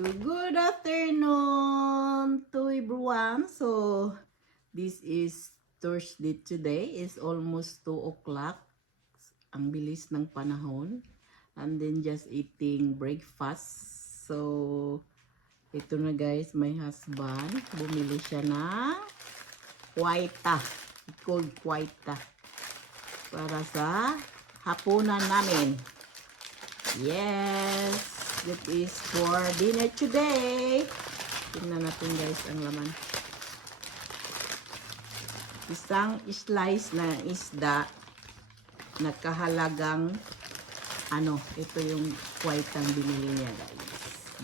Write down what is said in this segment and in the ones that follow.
So, good afternoon to everyone. So, this is Thursday today. It's almost 2 o'clock. Ang bilis ng panahon. And then just eating breakfast. So, ito na guys, my husband. Bumili siya ng kwaita. Cold kwaita. Para sa hapunan namin. Yes! That is for dinner today. Tingnan natin guys ang laman. Isang slice na isda. Nagkahalagang ito yung kwaitang binili niya guys.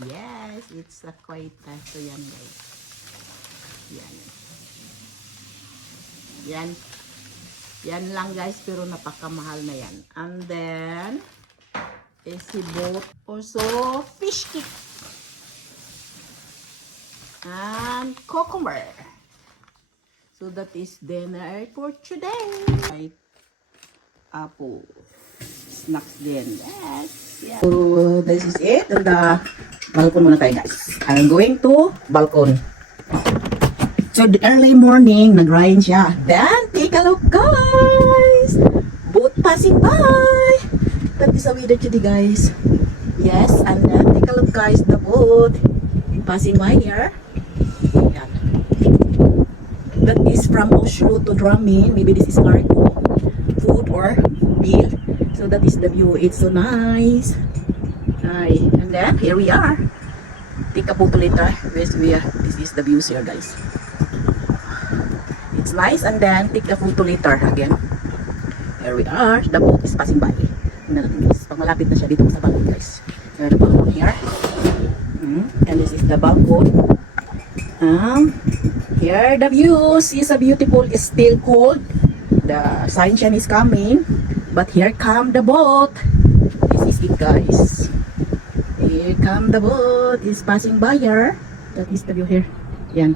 Yes, it's a kwaita. So yan guys. Yan. Yan. Yan lang guys, pero napakamahal na yan. And then he bought also fish cake and cucumber. So that is dinner for today. Apple snacks din. Yes. Yeah. So this is it. And the balcony muna tayo guys. I'm going to balcony. So the early morning, nag-grind siya. Then take a look guys. Boat passing by. That is a weather today guys. Yes, and then take a look guys, the boat passing by here. Yan. That is from Oslo to Drammen. Maybe this is cargo, food or beer. So that is the view. It's so nice. Hi. And then here we are. Take a photo later. This is the views here guys. It's nice, and then take a photo later again. Here we are. The boat is passing by. Pag malapit na siya dito sa balcony guys. There the balcony here. And this is the balcony. Here the views is a beautiful. It's still cold. The sunshine is coming. But here come the boat. This is it guys. Here come the boat. It's passing by here. That is the view here. Yan.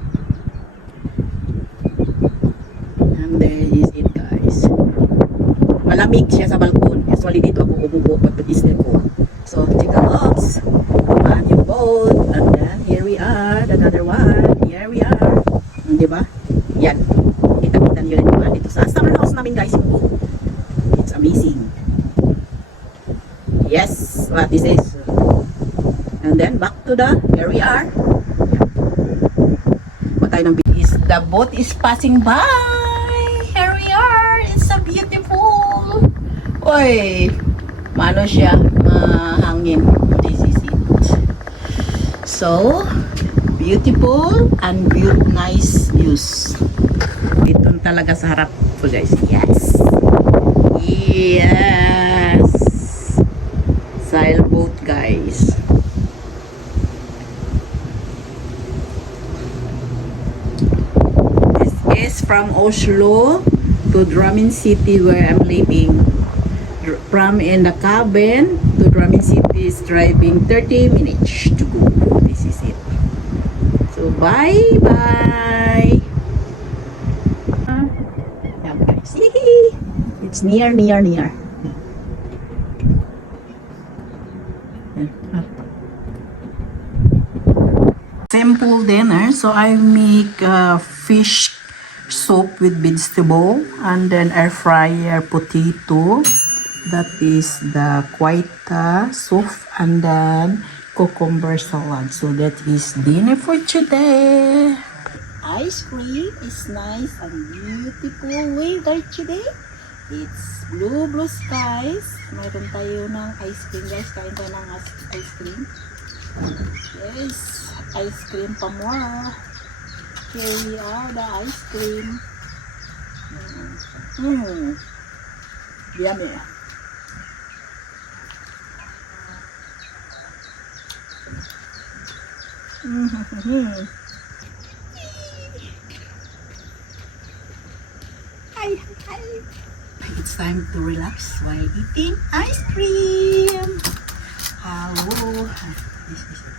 And there is it guys. Malamig siya sa balkon. Usually dito ako umupo pag is ko. So take a look. And yung boat. And then here we are. Another one. Here we are. Diba? Yan. Kita-kita nyo rin naman. Dito sa summer house namin guys yung boat. It's amazing. Yes. What this is. And then back to the. Here we are. What tayo ng is the boat is passing by. Here we are. It's so beautiful. Oy, mano siya, mahangin. This is it. So, beautiful and nice views. Dito talaga sa harap ko guys. Yes. Yes. Sailboat guys. This is from Oslo to Drammen City where I'm living. From in the cabin to Drammen City is driving 30 minutes to go. This is it. So bye bye. Yeah, guys. It's near. Simple dinner. So I make fish soup with vegetable and then air fryer potato. That is the kwaita soup and then cucumber salad. So that is dinner for today. Ice cream is nice and beautiful weather today. It's blue skies. Mayroon tayo ng ice cream guys. Kain tayo ng ice cream. Yes, ice cream pa more. Here we are, the ice cream. Yummy. Hi. It's time to relax while eating ice cream. Hello. This is it.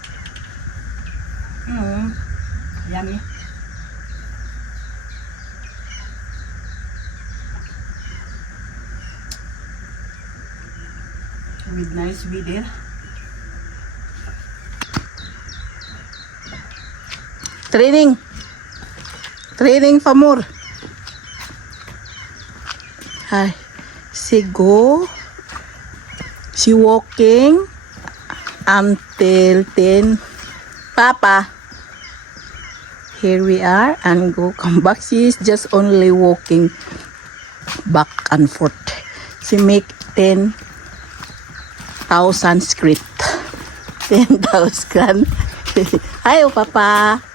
Yummy. With nice weather. Training. Training pa more. Hi. She go. She walking until 10. Papa. Here we are and go come back. She is just only walking back and forth. She make 10,000 script. 10,000. Hi, Papa.